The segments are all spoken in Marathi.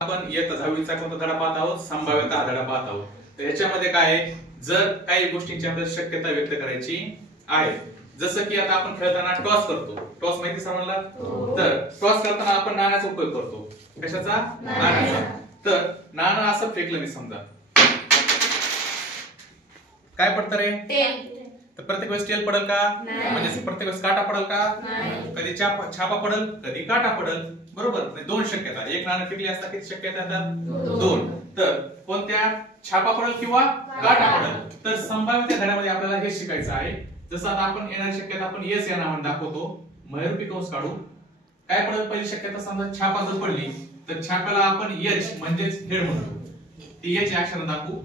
आपण इयत्ता 10वीचा कोणता धडा पाहत आहोत? संभाव्यता हा धडा पाहत आहोत. तर याच्यामध्ये काय आहे, जर काही गोष्टींची आपल्याला शक्यता व्यक्त करायची आहे, जसं की आता आपण खेळताना टॉस करतो. टॉस माहिती सर्वांना? तर टॉस करताना आपण नाण्याचा उपयोग करतो. कशाचा? नाण्याचा. तर नाणं असं फेकलं मी समजा, काय पडतं रे? टेल. तर प्रत्येक वेळेस टेल पडेल का? म्हणजे प्रत्येक वेळेस काटा पडेल का? कधी छापा पडेल, कधी काटा पडेल. बरोबर? दोन शक्यता. एक नाणं फेकली असता किती शक्यता येतात? दोन. तर कोणत्या? छापा पडेल किंवा काटा पडेल. तर संभाव्यता धड्यामध्ये आपल्याला हे शिकायचं आहे. जसं आता आपण येणारी शक्यता आपण येस या नावाने दाखवतो. महिरूपी कंस काढू. काय पडेल? पहिली शक्यता समजा छापा जर पडली तर छाप्याला आपण एच म्हणजेच हेड म्हणतो. ती एच या अक्षराने दाखवू.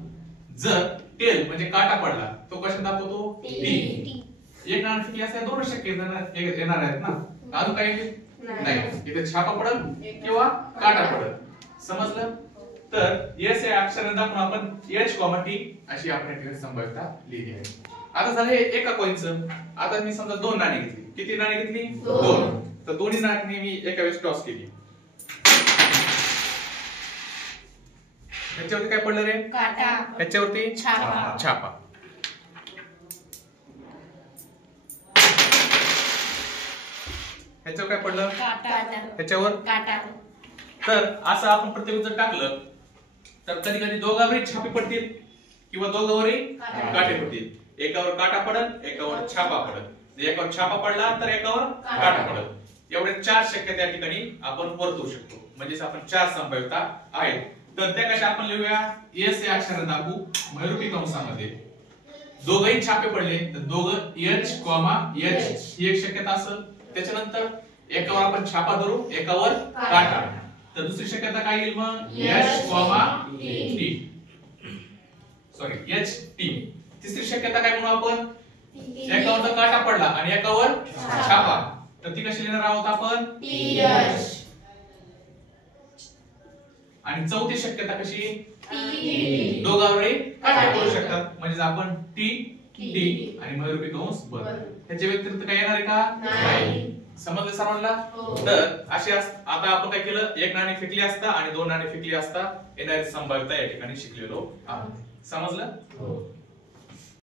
जर टेल म्हणजे काटा पडला तो कशाने दाखवतो? टी. एक नाणं फेकली असता दोन शक्यता येणार आहेत ना. अजून काही नाही. इथे छापा पडेल किंवा काटा पडेल. समजलं? तर एस या अक्षराने दाखवून आपण एच, टी अशी आपण ठिकाणी संभाव्यता लिहिली आहे. आता झालं एका कॉइनचं. आता मी समजा दोन नाणी घेतली. किती नाणी घेतली? दोन. तर दोन्ही नाणी मी एका वेळेस टॉस केली. ह्याच्यावरती काय पडलं रे? काटा. ह्याच्यावरती छापा. ह्याच्यावर काय पडलं? काटा. ह्याच्यावर काटा. तर असं आपण प्रत्येक जर टाकलं तर कधी कधी दोघांवरही छापे पडतील किंवा दोघांवरही काटे पडतील. एकावर काटा पडल, एकावर छापा पडल. एकावर छापा पडला तर एकावर काटा पडल. एवढे चार शक्यता या ठिकाणी आपण वर्तवू शकतो. म्हणजेच आपण चार संभाव्यता आहेत. तर त्या कशा आपण लिहूया? एस या अक्षराने दाखवू महिरूपी कंसामध्ये. दोघही छापे पडले तर दोघं एच, एच ही एक शक्यता असेल. त्याच्यानंतर एकावर आपण छापा धरू, एकावर काटा. तर दुसरी शक्यता काय येईल मग? H, T. Sorry, H, T. तिसरी शक्यता काय म्हणू आपण? एकावर तर काटा पडला आणि एकावर छापा. तर ती कशी लिहिणार आहोत आपण? टीएच. आणि चौथी शक्यता कशी? टी. दोघांवरही काटा पडू शकतात. म्हणजे आपण टी आणि महिरूपी कंस बर. ह्याच्या व्यतिरिक्त काय येणार आहे का? नाही. समजलं सर्वांना? तर अशी आता आपण काय केलं? एक नाणी फेकली असता आणि दोन नाणी फेकली असता येणारी संभाव्यता या ठिकाणी शिकलेलो आहोत. समजलं?